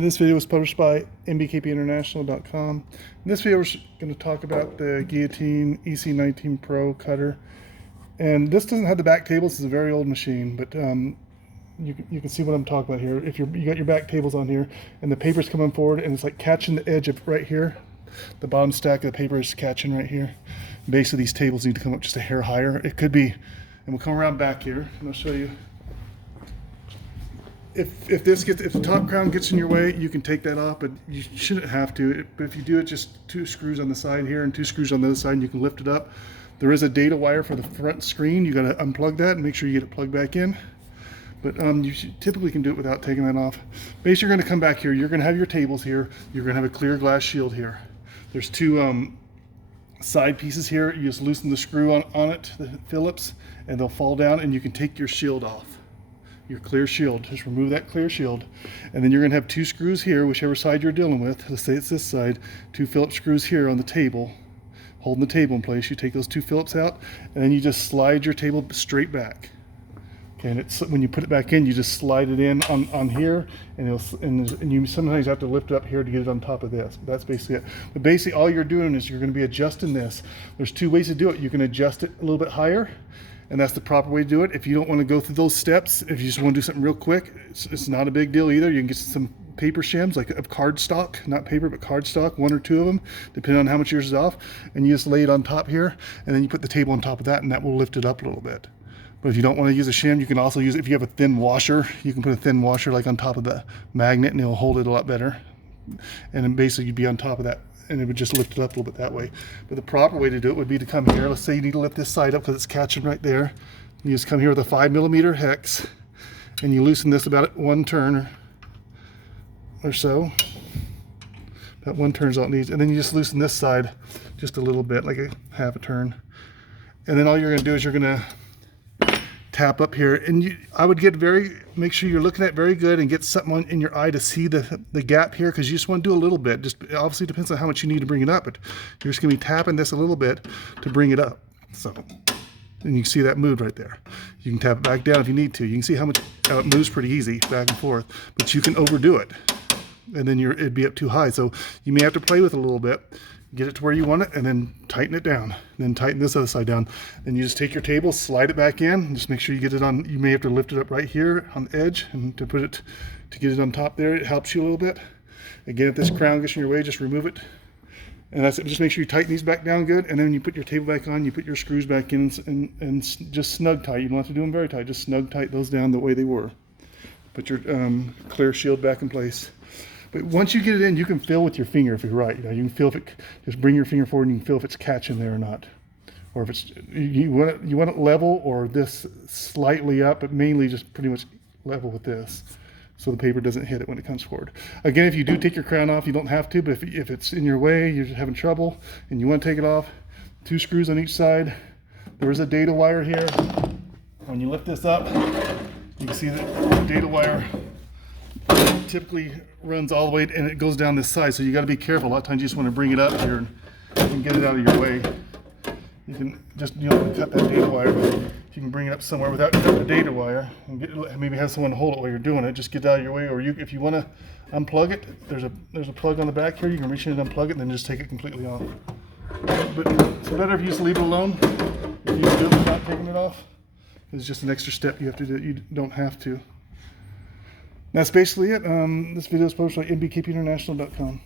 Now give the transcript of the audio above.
This video was published by mbkpinternational.com. In this video, we're going to talk about the Guillotine EC19 Pro cutter. And this doesn't have the back tables. It's a very old machine, but you can see what I'm talking about here. If you got your back tables on here, and the paper's coming forward, and it's like catching the edge of right here. The bottom stack of the paper is catching right here. Base of these tables need to come up just a hair higher. It could be, and we'll come around back here, and I'll show you. If the top crown gets in your way, you can take that off, but you shouldn't have to. But if you do it, just 2 screws on the side here and 2 screws on the other side, and you can lift it up. There is a data wire for the front screen. You got to unplug that and make sure you get it plugged back in. But you typically can do it without taking that off. Basically, you're going to come back here. You're going to have your tables here. You're going to have a clear glass shield here. There's 2 side pieces here. You just loosen the screw on it, the Phillips, and they'll fall down, and you can take your shield off. Your clear shield. Just remove that clear shield, and then you're going to have 2 screws here, whichever side you're dealing with. Let's say it's this side. 2 Phillips screws here on the table, holding the table in place. You take those 2 Phillips out, and then you just slide your table straight back. Okay, and it's when you put it back in, you just slide it in on here, and you sometimes have to lift it up here to get it on top of this. That's basically it. But basically, all you're doing is you're going to be adjusting this. There's 2 ways to do it. You can adjust it a little bit higher, and that's the proper way to do it. If you don't want to go through those steps, if you just want to do something real quick, it's not a big deal either. You can get some paper shims, like of cardstock, not paper, but cardstock, 1 or 2 of them, depending on how much yours is off, and you just lay it on top here, and then you put the table on top of that, and that will lift it up a little bit. But if you don't want to use a shim, you can also use, if you have a thin washer, you can put a thin washer like on top of the magnet, and it'll hold it a lot better. And then basically you'd be on top of that, and it would just lift it up a little bit that way. But the proper way to do it would be to come here. Let's say you need to lift this side up because it's catching right there. You just come here with a 5mm hex, and you loosen this about 1 turn or so. About 1 turn is all it needs. And then you just loosen this side just a little bit, like a half a turn. And then all you're going to do is you're going to tap up here, and I would make sure you're looking at very good and get something in your eye to see the gap here, because you just want to do a little bit. Just obviously depends on how much you need to bring it up, but you're just going to be tapping this a little bit to bring it up. So, and you can see that moved right there. You can tap it back down if you need to. You can see how it moves pretty easy back and forth, but you can overdo it, and then it'd be up too high. So you may have to play with it a little bit. Get it to where you want it, and then tighten it down. And then tighten this other side down. Then you just take your table, slide it back in, and just make sure you get it on. You may have to lift it up right here on the edge, and to get it on top there, it helps you a little bit. Again, if this crown gets in your way, just remove it. And that's it. Just make sure you tighten these back down good, and then when you put your table back on, you put your screws back in and just snug tight. You don't have to do them very tight. Just snug tight those down the way they were. Put your clear shield back in place. But once you get it in, you can feel with your finger if you're right. You can feel if it. Just bring your finger forward, and you can feel if it's catching there or not, or if it's you want it level or this slightly up, but mainly just pretty much level with this, so the paper doesn't hit it when it comes forward. Again, if you do take your crown off, you don't have to. But if it's in your way, you're just having trouble, and you want to take it off, 2 screws on each side. There is a data wire here. When you lift this up, you can see the data wire typically runs all the way, and it goes down this side, so you got to be careful. A lot of times you just want to bring it up here and get it out of your way. You can just cut that data wire, but if you can bring it up somewhere without cutting the data wire, and maybe have someone hold it while you're doing it, just get it out of your way. Or if you want to unplug it, there's a plug on the back here. You can reach in and unplug it, and then just take it completely off. But it's better if you just leave it alone. If you do it without taking it off, it's just an extra step you have to do. You don't have to. That's basically it. This video is posted by mbkpinternational.com.